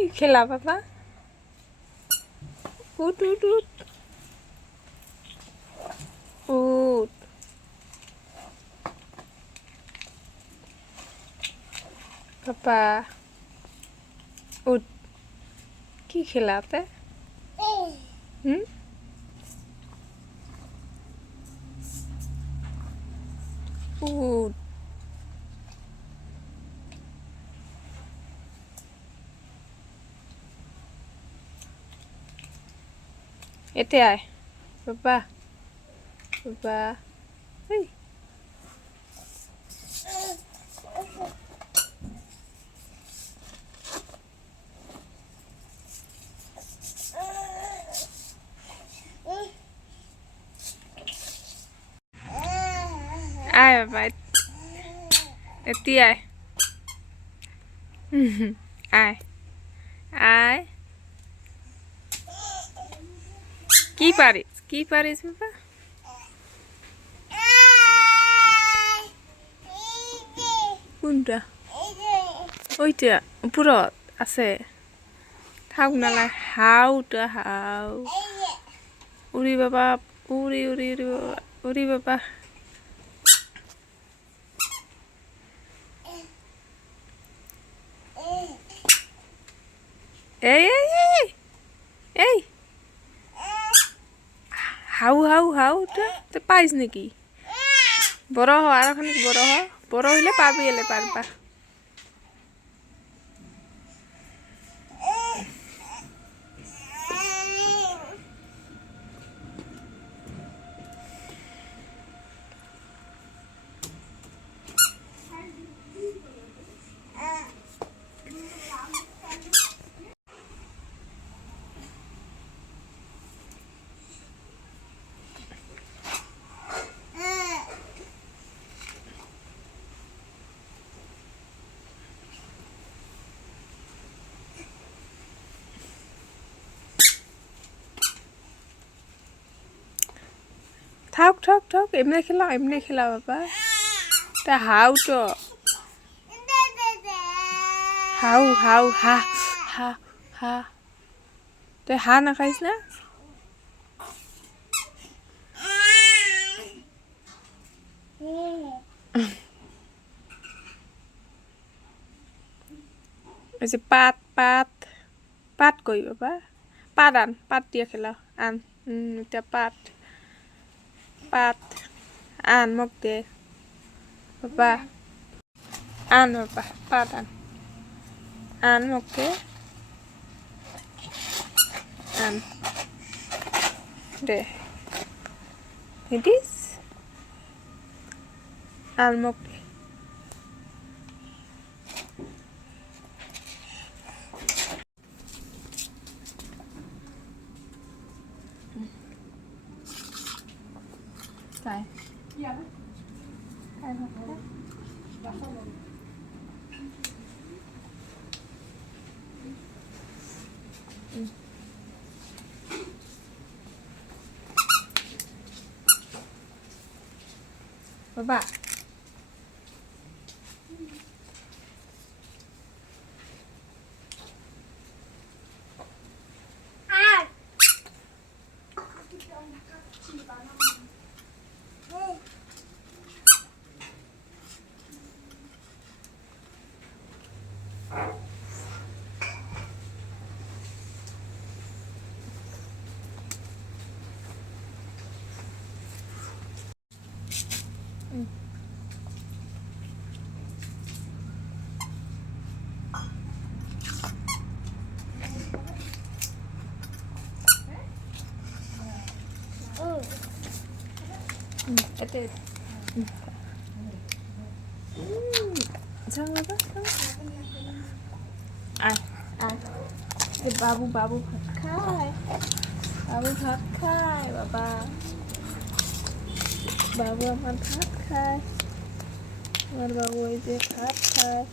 কি খেলা বাবা? উঠ উঠ উঠ উঠ বাবা, উঠ। কি খেলাতে? হুম, উঠ। এতে আয় বাবা, বাবা। এই আয় বাবা, এটি আয়। আয় আয়। কি পারিস, কি পারিস বাবা? কোনটা? ওইটা উপৰত আছে। থাক নালাগে, হাওটা হাও। উৰি বাবা, উৰি উৰি উৰি বাবা, উৰি বাবা। এই এই এই এই হাউ হাউ হাউ, তো পাইস নাকি? বড় হ, আর খানিক বড় হ, বড় হইলে পাবি, এলে পারবা। থাক থাক থাক, এমনি খেলা বাবা। তা হাউ তো হাউ হাউ হা হা হা। তুই হা না খাইস না? ওই যে পাত পাত পাত কই বাবা, পাত আন, পাত দিয়ে খেলা আন। এটা পাত পাত আন, মোক দে বাবা। আন বাবা, পাত আন, আন মোক দে, আন দে। নিদিস? আন মোক দে। Kai. Kai মোক দে। বাবা, এতে যাও বাবা, আয় আয়। বাবু বাবু ভাত খায়, বাবু ভাত খায় বাবা, বাবু আমার ভাত খায়, আমার বাবু এই যে ভাত খায়।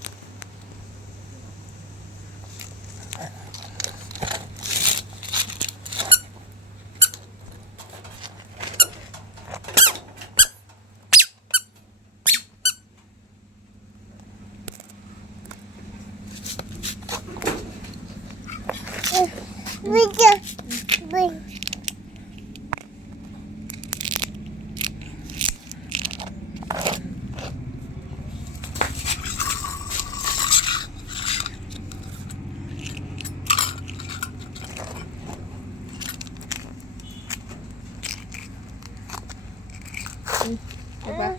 Baba.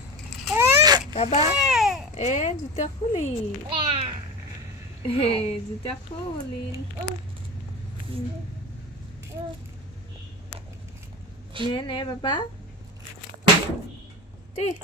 Baba. Juta kulit. Juta kulit. Nih, Baba. Tih.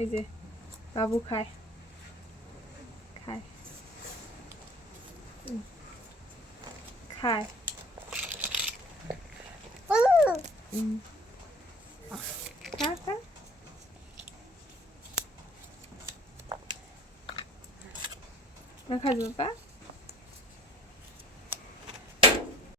এই যে বাবু খায় খায় খায় খা খা না খাবি বাবা